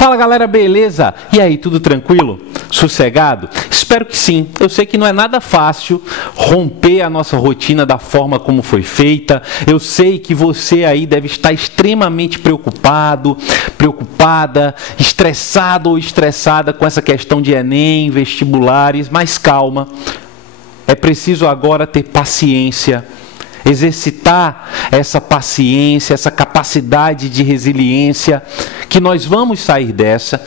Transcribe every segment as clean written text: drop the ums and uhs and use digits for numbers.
Fala galera, beleza? E aí, tudo tranquilo? Sossegado? Espero que sim. Eu sei que não é nada fácil romper a nossa rotina da forma como foi feita. Eu sei que você aí deve estar extremamente preocupado, preocupada, estressado ou estressada com essa questão de Enem, vestibulares, mas calma. É preciso agora ter paciência, exercitar essa paciência, essa capacidade de resiliência, que nós vamos sair dessa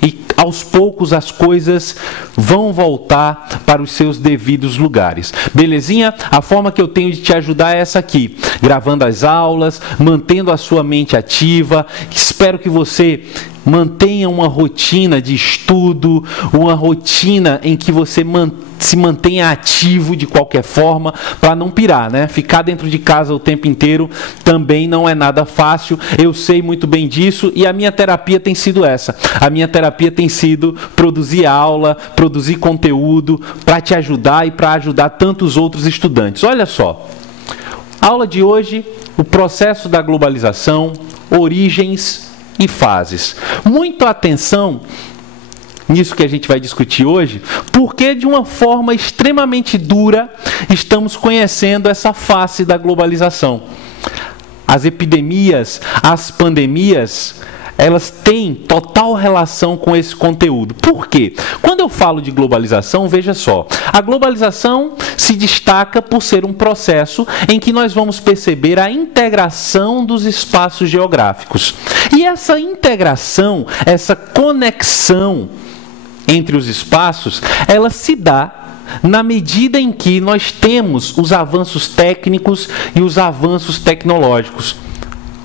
e aos poucos as coisas vão voltar para os seus devidos lugares. Belezinha? A forma que eu tenho de te ajudar é essa aqui, gravando as aulas, mantendo a sua mente ativa. Espero que você mantenha uma rotina de estudo, uma rotina em que você se mantenha ativo de qualquer forma, para não pirar, né? Ficar dentro de casa o tempo inteiro também não é nada fácil, eu sei muito bem disso, e a minha terapia tem sido essa. A minha terapia tem sido produzir aula, produzir conteúdo, para te ajudar e para ajudar tantos outros estudantes. Olha só, a aula de hoje, o processo da globalização, origens e fases. Muita atenção nisso que a gente vai discutir hoje, porque de uma forma extremamente dura estamos conhecendo essa face da globalização. As epidemias, as pandemias, elas têm total relação com esse conteúdo. Por quê? Quando eu falo de globalização, veja só, a globalização se destaca por ser um processo em que nós vamos perceber a integração dos espaços geográficos. E essa integração, essa conexão entre os espaços, ela se dá na medida em que nós temos os avanços técnicos e os avanços tecnológicos.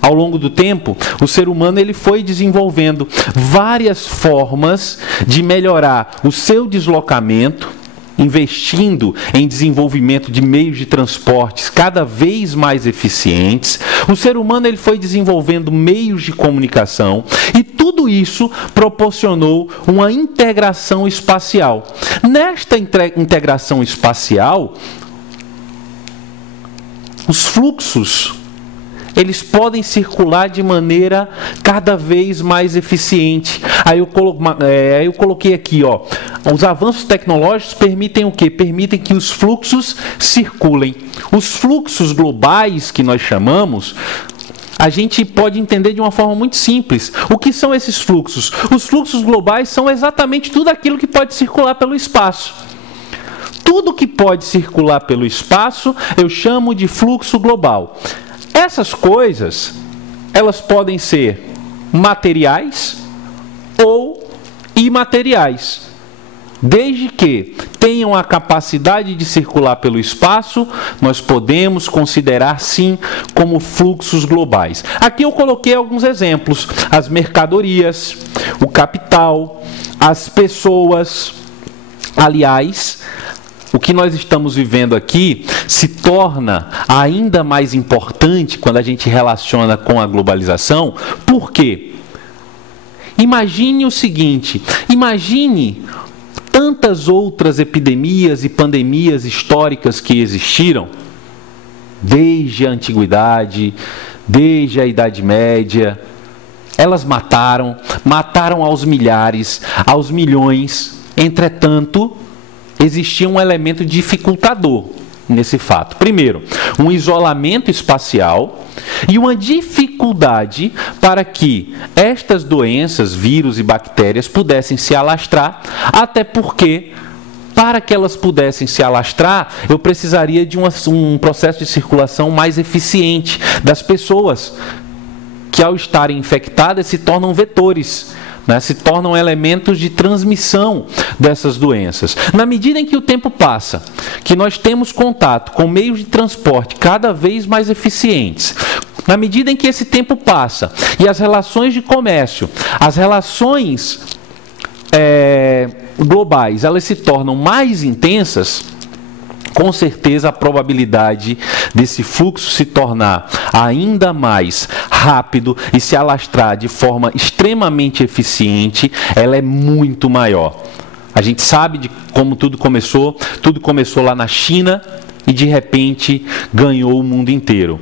Ao longo do tempo, o ser humano ele foi desenvolvendo várias formas de melhorar o seu deslocamento, investindo em desenvolvimento de meios de transportes cada vez mais eficientes. O ser humano ele foi desenvolvendo meios de comunicação e tudo isso proporcionou uma integração espacial. Nesta integração espacial, os fluxos eles podem circular de maneira cada vez mais eficiente. Aí eu coloquei aqui, ó, os avanços tecnológicos permitem o quê? Permitem que os fluxos circulem. Os fluxos globais que nós chamamos, a gente pode entender de uma forma muito simples. O que são esses fluxos? Os fluxos globais são exatamente tudo aquilo que pode circular pelo espaço. Tudo que pode circular pelo espaço eu chamo de fluxo global. Essas coisas, elas podem ser materiais ou imateriais, desde que tenham a capacidade de circular pelo espaço, nós podemos considerar sim como fluxos globais. Aqui eu coloquei alguns exemplos: as mercadorias, o capital, as pessoas. Aliás, o que nós estamos vivendo aqui se torna ainda mais importante quando a gente relaciona com a globalização. Por quê? Imagine o seguinte, imagine tantas outras epidemias e pandemias históricas que existiram, desde a antiguidade, desde a Idade Média. Elas mataram aos milhares, aos milhões. Entretanto, existia um elemento dificultador nesse fato. Primeiro, um isolamento espacial e uma dificuldade para que estas doenças, vírus e bactérias pudessem se alastrar, até porque, para que elas pudessem se alastrar, eu precisaria de um processo de circulação mais eficiente das pessoas, que ao estarem infectadas se tornam vetores, né, se tornam elementos de transmissão dessas doenças. Na medida em que o tempo passa, que nós temos contato com meios de transporte cada vez mais eficientes, na medida em que esse tempo passa e as relações de comércio, as relações globais, elas se tornam mais intensas, com certeza a probabilidade desse fluxo se tornar ainda mais rápido e se alastrar de forma extremamente eficiente, ela é muito maior. A gente sabe de como tudo começou lá na China e de repente ganhou o mundo inteiro.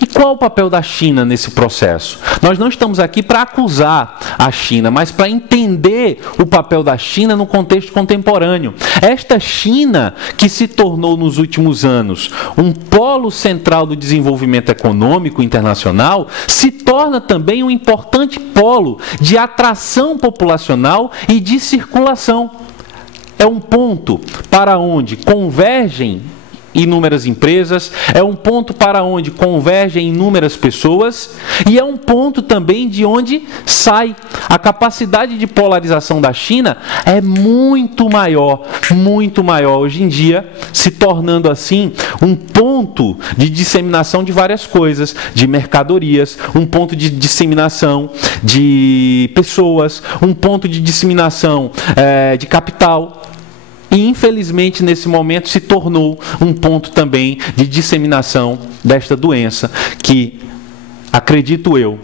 E Qual o papel da China nesse processo? Nós não estamos aqui para acusar a China, mas para entender o papel da China no contexto contemporâneo. Esta China que se tornou nos últimos anos um polo central do desenvolvimento econômico internacional, se torna também um importante polo de atração populacional e de circulação. É um ponto para onde convergem inúmeras empresas, é um ponto para onde convergem inúmeras pessoas e é um ponto também de onde sai. A capacidade de polarização da China é muito maior hoje em dia, se tornando assim um ponto de disseminação de várias coisas, de mercadorias, um ponto de disseminação de pessoas, um ponto de disseminação de capital. E, infelizmente, nesse momento se tornou um ponto também de disseminação desta doença, que, acredito eu,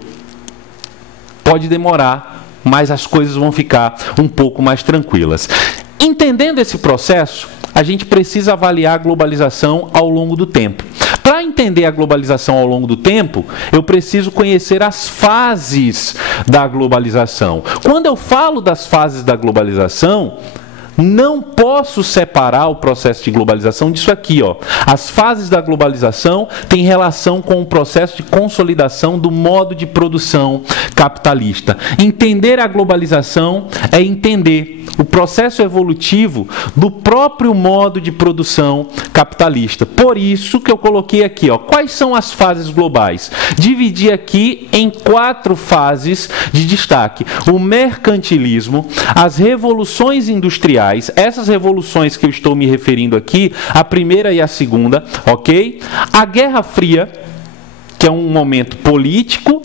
pode demorar, mas as coisas vão ficar um pouco mais tranquilas. Entendendo esse processo, a gente precisa avaliar a globalização ao longo do tempo. Para entender a globalização ao longo do tempo, eu preciso conhecer as fases da globalização. Quando eu falo das fases da globalização, não posso separar o processo de globalização disso aqui, ó. As fases da globalização têm relação com o processo de consolidação do modo de produção capitalista. Entender a globalização é entender o processo evolutivo do próprio modo de produção capitalista. Por isso que eu coloquei aqui, ó, quais são as fases globais? Dividi aqui em 4 fases de destaque. O mercantilismo, as revoluções industriais, essas revoluções que eu estou me referindo aqui, a primeira e a segunda, ok? A Guerra Fria, que é um momento político,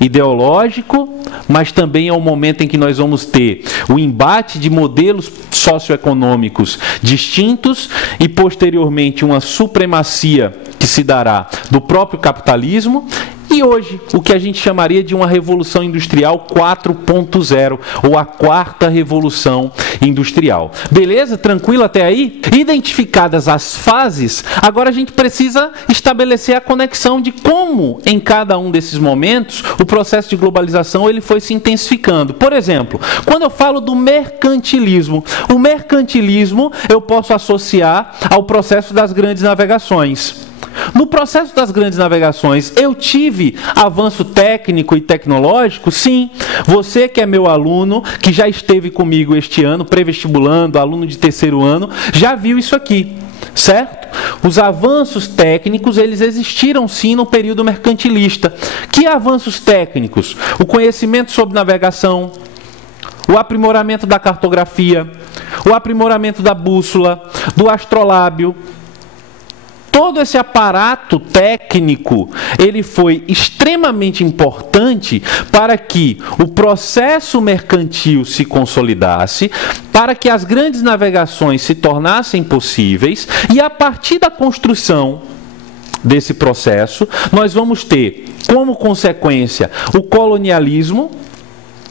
ideológico, mas também é um momento em que nós vamos ter o embate de modelos socioeconômicos distintos e, posteriormente, uma supremacia que se dará do próprio capitalismo. E hoje, o que a gente chamaria de uma Revolução Industrial 4.0, ou a 4ª Revolução Industrial. Beleza? Tranquilo até aí? Identificadas as fases, agora a gente precisa estabelecer a conexão de como, em cada um desses momentos, o processo de globalização ele foi se intensificando. Por exemplo, quando eu falo do mercantilismo, o mercantilismo eu posso associar ao processo das grandes navegações. No processo das grandes navegações, eu tive avanço técnico e tecnológico? Sim. Você que é meu aluno, que já esteve comigo este ano, pré-vestibulando, aluno de 3º ano, já viu isso aqui, certo? Os avanços técnicos, eles existiram sim no período mercantilista. Que avanços técnicos? O conhecimento sobre navegação, o aprimoramento da cartografia, o aprimoramento da bússola, do astrolábio. Todo esse aparato técnico, ele foi extremamente importante para que o processo mercantil se consolidasse, para que as grandes navegações se tornassem possíveis, e a partir da construção desse processo, nós vamos ter como consequência o colonialismo.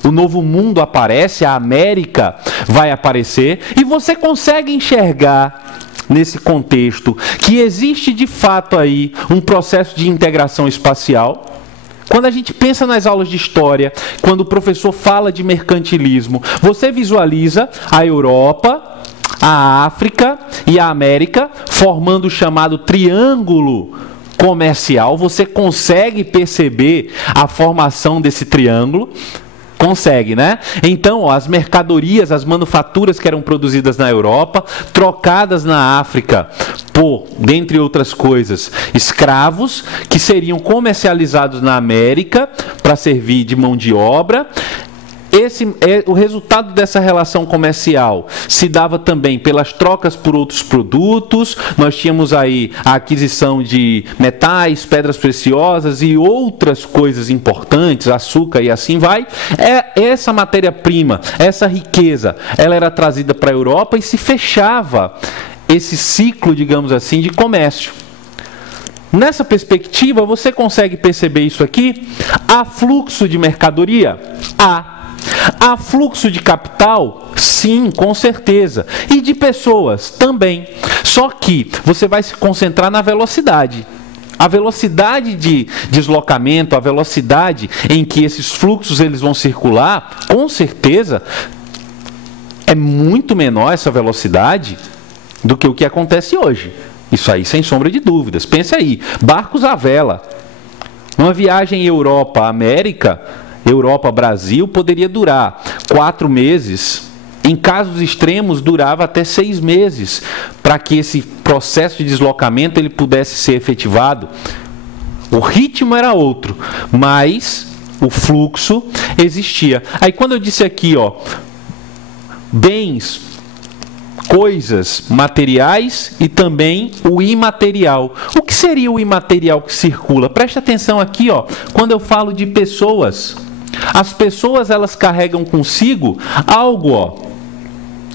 O novo mundo aparece, a América vai aparecer, e você consegue enxergar nesse contexto que existe de fato aí um processo de integração espacial. Quando a gente pensa nas aulas de história, quando o professor fala de mercantilismo, você visualiza a Europa, a África e a América formando o chamado triângulo comercial. Você consegue perceber a formação desse triângulo? Consegue, né? Então, ó, as mercadorias, as manufaturas que eram produzidas na Europa, trocadas na África por, dentre outras coisas, escravos, que seriam comercializados na América para servir de mão de obra. O resultado dessa relação comercial se dava também pelas trocas por outros produtos. Nós tínhamos aí a aquisição de metais, pedras preciosas e outras coisas importantes, açúcar e assim vai. Essa matéria-prima, essa riqueza, ela era trazida para a Europa e se fechava esse ciclo, digamos assim, de comércio. Nessa perspectiva, você consegue perceber isso aqui? Há fluxo de mercadoria? Há fluxo de capital? Sim, com certeza. E de pessoas? Também. Só que você vai se concentrar na velocidade. A velocidade de deslocamento, a velocidade em que esses fluxos eles vão circular, com certeza é muito menor essa velocidade do que o que acontece hoje. Isso aí, sem sombra de dúvidas. Pense aí, barcos à vela. Uma viagem Europa-América, Europa-Brasil, poderia durar 4 meses. Em casos extremos, durava até 6 meses para que esse processo de deslocamento ele pudesse ser efetivado. O ritmo era outro, mas o fluxo existia. Aí quando eu disse aqui, ó, bens, coisas, materiais e também o imaterial. O que seria o imaterial que circula? Preste atenção aqui, ó, quando eu falo de pessoas. As pessoas elas carregam consigo algo, ó,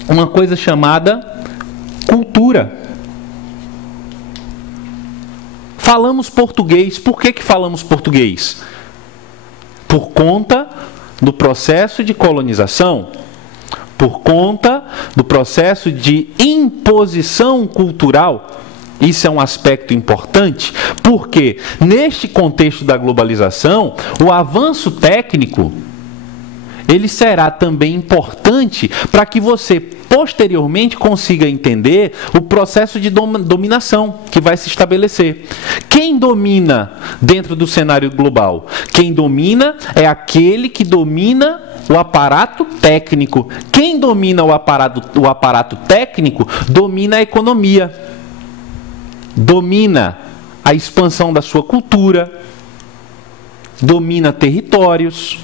uma coisa chamada cultura. Falamos português. Por que falamos português? Por conta do processo de colonização, por conta do processo de imposição cultural. Isso é um aspecto importante, porque neste contexto da globalização, o avanço técnico ele será também importante para que você posteriormente consiga entender o processo de dominação que vai se estabelecer. Quem domina dentro do cenário global? Quem domina é aquele que domina o aparato técnico. Quem domina o aparato técnico domina a economia, domina a expansão da sua cultura, domina territórios.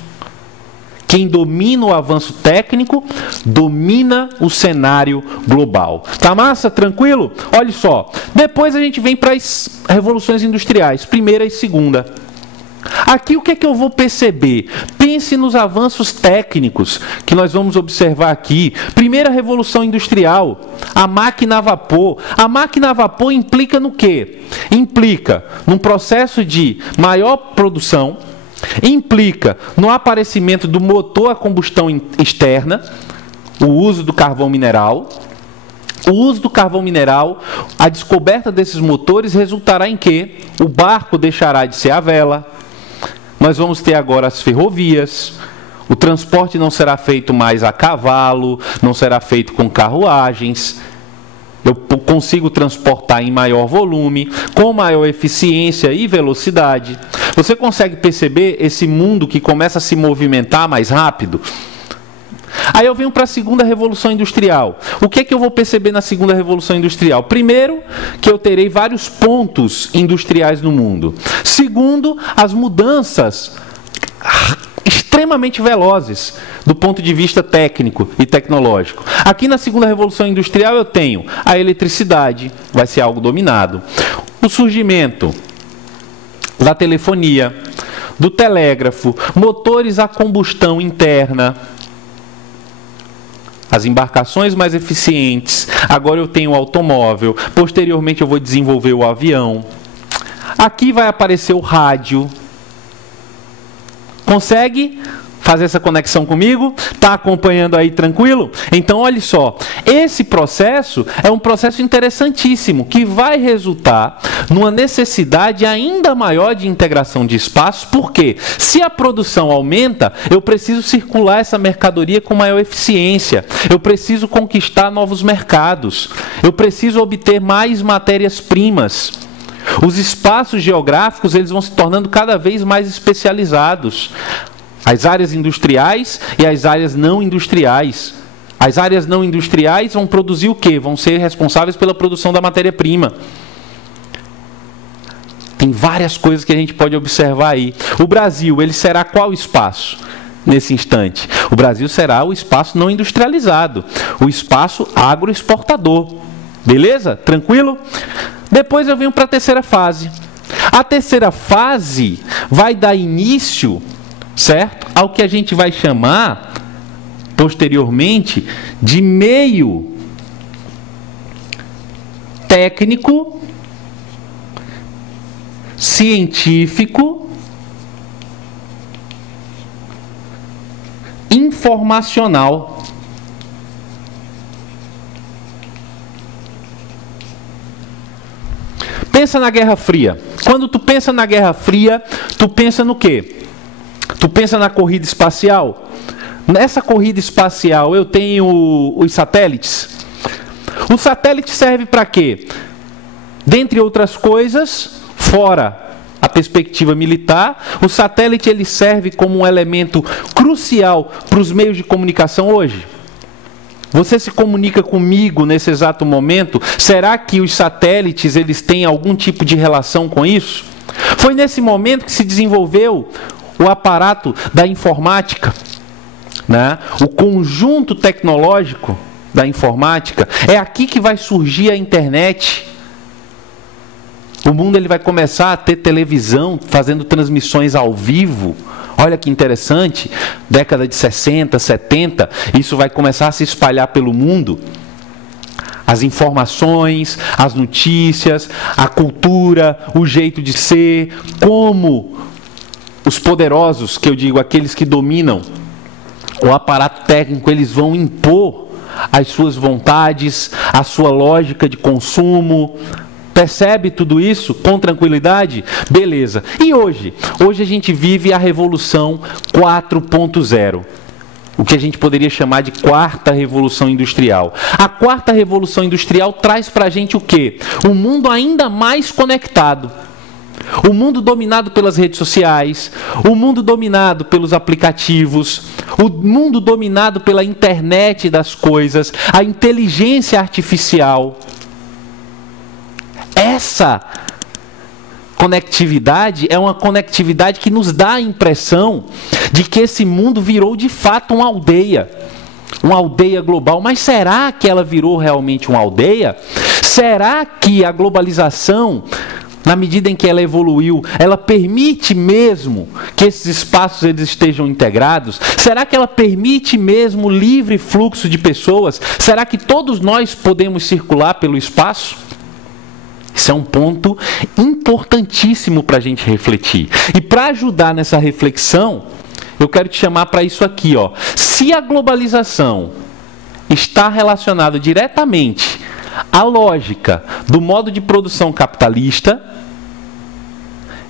Quem domina o avanço técnico, domina o cenário global. Tá massa? Tranquilo? Olha só. Depois a gente vem para as revoluções industriais, primeira e segunda. Aqui o que é que eu vou perceber? Pense nos avanços técnicos que nós vamos observar aqui. Primeira revolução industrial, a máquina a vapor. A máquina a vapor implica no quê? Implica num processo de maior produção, implica no aparecimento do motor a combustão externa, o uso do carvão mineral. O uso do carvão mineral, a descoberta desses motores resultará em quê? O barco deixará de ser a vela. Nós vamos ter agora as ferrovias. O transporte não será feito mais a cavalo, não será feito com carruagens. Eu consigo transportar em maior volume, com maior eficiência e velocidade. Você consegue perceber esse mundo que começa a se movimentar mais rápido? Aí eu venho para a segunda revolução industrial. O que é que eu vou perceber na segunda revolução industrial? Primeiro, que eu terei vários pontos industriais no mundo. Segundo, as mudanças extremamente velozes do ponto de vista técnico e tecnológico. Aqui na segunda revolução industrial eu tenho a eletricidade, vai ser algo dominado. O surgimento da telefonia, do telégrafo, motores a combustão interna, as embarcações mais eficientes. Agora eu tenho o automóvel, posteriormente eu vou desenvolver o avião. Aqui vai aparecer o rádio. Consegue fazer essa conexão comigo? Está acompanhando aí tranquilo? Então, olha só. Esse processo é um processo interessantíssimo, que vai resultar numa necessidade ainda maior de integração de espaços, porque se a produção aumenta, eu preciso circular essa mercadoria com maior eficiência, eu preciso conquistar novos mercados, eu preciso obter mais matérias-primas. Os espaços geográficos eles vão se tornando cada vez mais especializados. As áreas industriais e as áreas não industriais. As áreas não industriais vão produzir o quê? Vão ser responsáveis pela produção da matéria-prima. Tem várias coisas que a gente pode observar aí. O Brasil, ele será qual espaço nesse instante? O Brasil será o espaço não industrializado, o espaço agroexportador. Beleza? Tranquilo? Depois eu venho para a terceira fase. A terceira fase vai dar início, certo, ao que a gente vai chamar, posteriormente, de meio técnico, científico, informacional. pensa na Guerra Fria. Quando tu pensa na Guerra Fria, tu pensa no quê? Tu pensa na corrida espacial? Nessa corrida espacial eu tenho os satélites. O satélite serve para quê? Dentre outras coisas, fora a perspectiva militar, o satélite ele serve como um elemento crucial para os meios de comunicação hoje. Você se comunica comigo nesse exato momento? Será que os satélites eles têm algum tipo de relação com isso? Foi nesse momento que se desenvolveu o aparato da informática, né? O conjunto tecnológico da informática. É aqui que vai surgir a internet. O mundo ele vai começar a ter televisão fazendo transmissões ao vivo. Olha que interessante, década de 60, 70, isso vai começar a se espalhar pelo mundo. As informações, as notícias, a cultura, o jeito de ser, como os poderosos, que eu digo, aqueles que dominam o aparato técnico, eles vão impor as suas vontades, a sua lógica de consumo. Percebe tudo isso com tranquilidade? Beleza. E hoje? Hoje a gente vive a Revolução 4.0. O que a gente poderia chamar de quarta revolução industrial. A quarta revolução industrial traz para a gente o quê? Um mundo ainda mais conectado. O mundo dominado pelas redes sociais, o mundo dominado pelos aplicativos, o mundo dominado pela internet das coisas, a inteligência artificial. Essa conectividade é uma conectividade que nos dá a impressão de que esse mundo virou de fato uma aldeia global. Mas será que ela virou realmente uma aldeia? Será que a globalização, na medida em que ela evoluiu, ela permite mesmo que esses espaços eles estejam integrados? Será que ela permite mesmo o livre fluxo de pessoas? Será que todos nós podemos circular pelo espaço? Isso é um ponto importantíssimo para a gente refletir. E para ajudar nessa reflexão, eu quero te chamar para isso aqui, ó. Se a globalização está relacionada diretamente à lógica do modo de produção capitalista,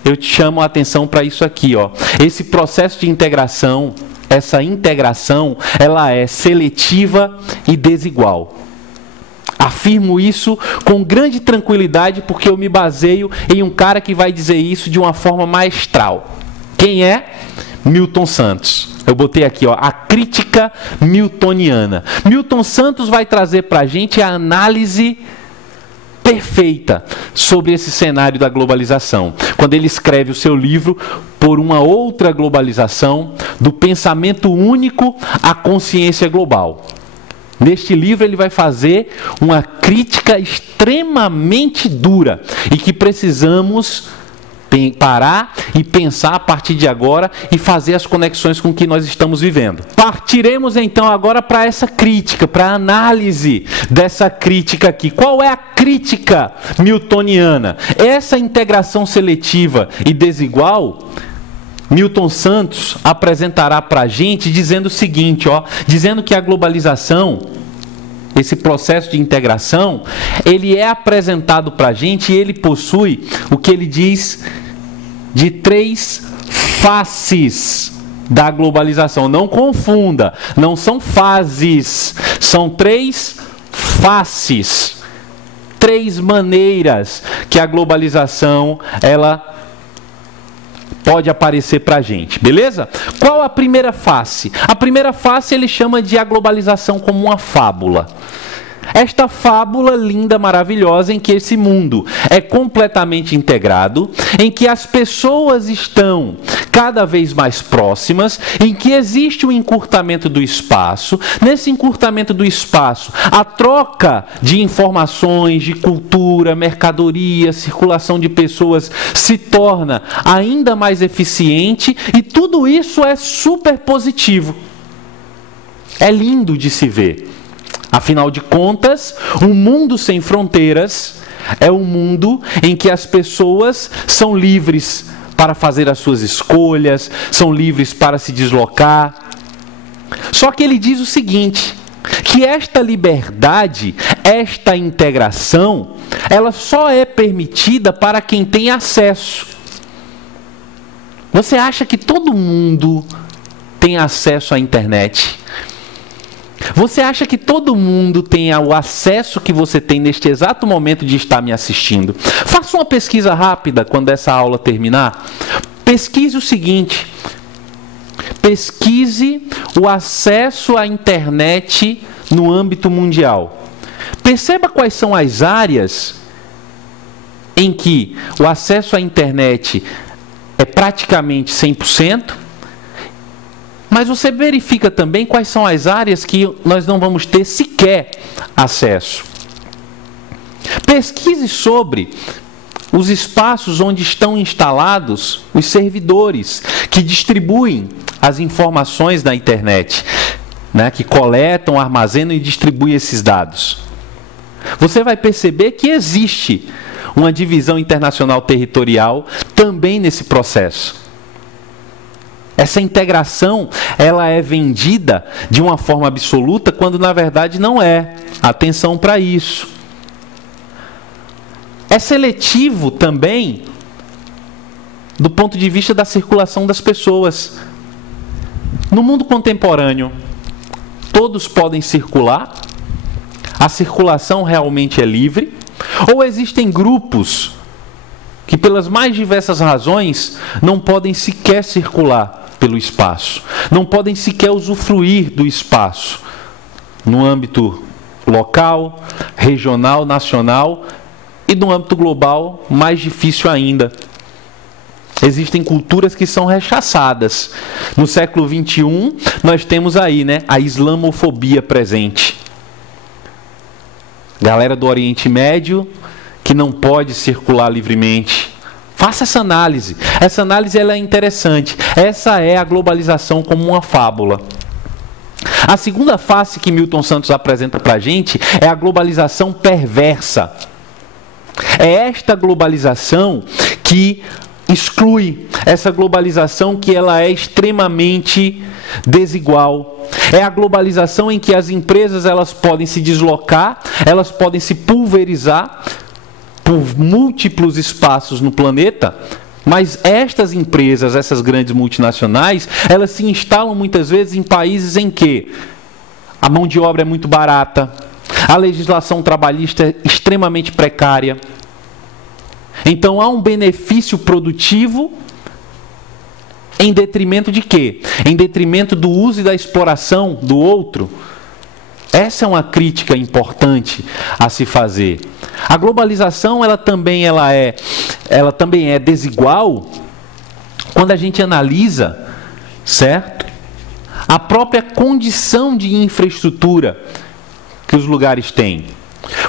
eu te chamo a atenção para isso aqui, ó. Esse processo de integração, essa integração, ela é seletiva e desigual. Afirmo isso com grande tranquilidade porque eu me baseio em um cara que vai dizer isso de uma forma maestral. Quem é? Milton Santos. Eu botei aqui, ó, a crítica miltoniana. Milton Santos vai trazer para a gente a análise perfeita sobre esse cenário da globalização. Quando ele escreve o seu livro Por uma Outra Globalização, do pensamento único à consciência global. Neste livro ele vai fazer uma crítica extremamente dura e que precisamos parar e pensar a partir de agora e fazer as conexões com o que nós estamos vivendo. Partiremos então agora para essa crítica, para a análise dessa crítica aqui. Qual é a crítica miltoniana? Essa integração seletiva e desigual, Milton Santos apresentará para a gente dizendo o seguinte, ó, dizendo que a globalização, esse processo de integração, ele é apresentado para a gente e ele possui o que ele diz de 3 faces da globalização. Não confunda, não são fases, são 3 faces, 3 maneiras que a globalização, ela pode aparecer para a gente, beleza? Qual a primeira face? A primeira face ele chama de a globalização como uma fábula. Esta fábula linda, maravilhosa, em que esse mundo é completamente integrado, em que as pessoas estão cada vez mais próximas, em que existe um encurtamento do espaço. Nesse encurtamento do espaço, a troca de informações, de cultura, mercadoria, circulação de pessoas se torna ainda mais eficiente e tudo isso é super positivo. É lindo de se ver. Afinal de contas, um mundo sem fronteiras é um mundo em que as pessoas são livres para fazer as suas escolhas, são livres para se deslocar. Só que ele diz o seguinte, que esta liberdade, esta integração, ela só é permitida para quem tem acesso. Você acha que todo mundo tem acesso à internet? Você acha que todo mundo tem o acesso que você tem neste exato momento de estar me assistindo? Faça uma pesquisa rápida quando essa aula terminar. Pesquise o seguinte: pesquise o acesso à internet no âmbito mundial. Perceba quais são as áreas em que o acesso à internet é praticamente 100%, mas você verifica também quais são as áreas que nós não vamos ter sequer acesso. Pesquise sobre os espaços onde estão instalados os servidores que distribuem as informações da internet, né, que coletam, armazenam e distribuem esses dados. Você vai perceber que existe uma divisão internacional territorial também nesse processo. Essa integração, ela é vendida de uma forma absoluta, quando na verdade não é. Atenção para isso. É seletivo também do ponto de vista da circulação das pessoas. No mundo contemporâneo, todos podem circular, a circulação realmente é livre, ou existem grupos que pelas mais diversas razões não podem sequer circular pelo espaço, não podem sequer usufruir do espaço no âmbito local, regional, nacional e no âmbito global, mais difícil ainda. Existem culturas que são rechaçadas. No século XXI, nós temos aí, né, a islamofobia presente. Galera do Oriente Médio que não pode circular livremente. Faça essa análise. Essa análise ela é interessante. Essa é a globalização como uma fábula. A segunda face que Milton Santos apresenta para a gente é a globalização perversa. É esta globalização que exclui, essa globalização que ela é extremamente desigual. É a globalização em que as empresas elas podem se deslocar, elas podem se pulverizar por múltiplos espaços no planeta, mas estas empresas, essas grandes multinacionais, elas se instalam muitas vezes em países em que a mão de obra é muito barata, a legislação trabalhista é extremamente precária. Então há um benefício produtivo em detrimento de quê? Em detrimento do uso e da exploração do outro. Essa é uma crítica importante a se fazer. A globalização ela também é desigual quando a gente analisa, certo? A própria condição de infraestrutura que os lugares têm.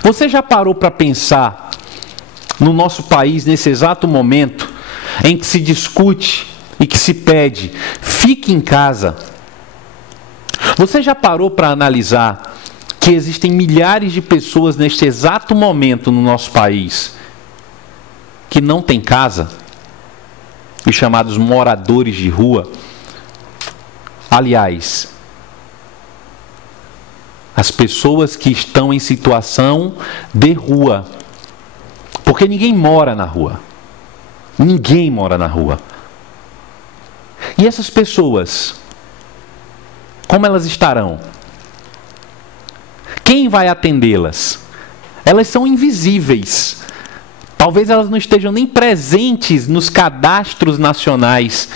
Você já parou para pensar no nosso país, nesse exato momento, em que se discute e que se pede, fique em casa? Você já parou para analisar que existem milhares de pessoas neste exato momento no nosso país que não têm casa? Os chamados moradores de rua. Aliás, as pessoas que estão em situação de rua. Porque ninguém mora na rua. Ninguém mora na rua. E essas pessoas, como elas estarão? Quem vai atendê-las? Elas são invisíveis. Talvez elas não estejam nem presentes nos cadastros nacionais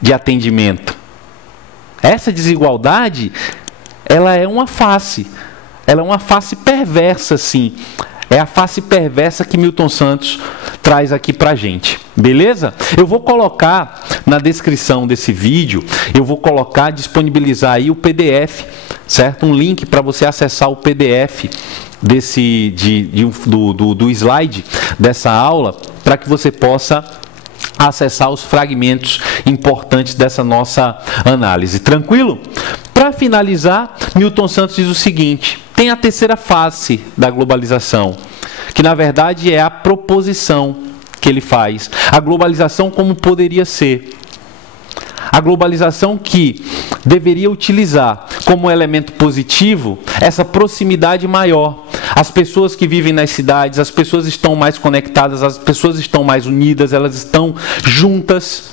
de atendimento. Essa desigualdade, ela é uma face. Ela é uma face perversa, sim. É a face perversa que Milton Santos traz aqui pra gente. Beleza? Eu vou colocar na descrição desse vídeo, disponibilizar aí o PDF, certo? Um link para você acessar o PDF do slide dessa aula, para que você possa acessar os fragmentos importantes dessa nossa análise. Tranquilo? Para finalizar, Milton Santos diz o seguinte: tem a terceira face da globalização, que na verdade é a proposição que ele faz. A globalização como poderia ser. A globalização que deveria utilizar como elemento positivo essa proximidade maior. As pessoas que vivem nas cidades, as pessoas estão mais conectadas, as pessoas estão mais unidas, elas estão juntas.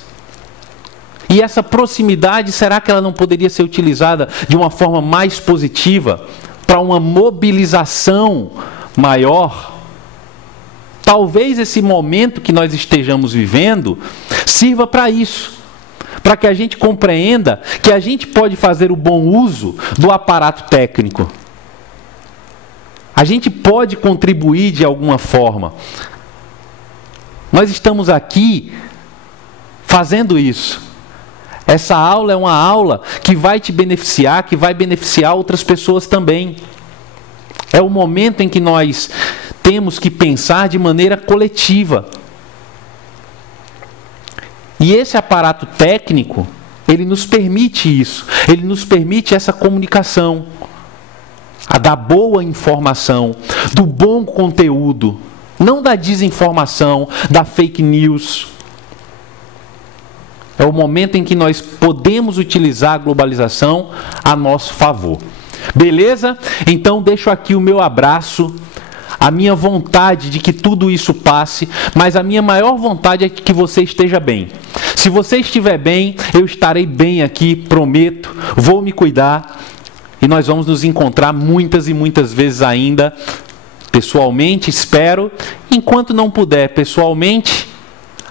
E essa proximidade, será que ela não poderia ser utilizada de uma forma mais positiva para uma mobilização maior? Talvez esse momento que nós estejamos vivendo sirva para isso, para que a gente compreenda que a gente pode fazer o bom uso do aparato técnico. A gente pode contribuir de alguma forma. Nós estamos aqui fazendo isso. Essa aula é uma aula que vai te beneficiar, que vai beneficiar outras pessoas também. É o momento em que nós temos que pensar de maneira coletiva. E esse aparato técnico, ele nos permite isso. Ele nos permite essa comunicação, a da boa informação, do bom conteúdo, não da desinformação, da fake news. É o momento em que nós podemos utilizar a globalização a nosso favor. Beleza? Então deixo aqui o meu abraço, a minha vontade de que tudo isso passe, mas a minha maior vontade é que você esteja bem. Se você estiver bem, eu estarei bem aqui, prometo, vou me cuidar e nós vamos nos encontrar muitas e muitas vezes ainda, pessoalmente, espero. Enquanto não puder pessoalmente,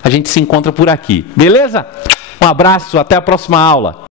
a gente se encontra por aqui. Beleza? Um abraço, até a próxima aula.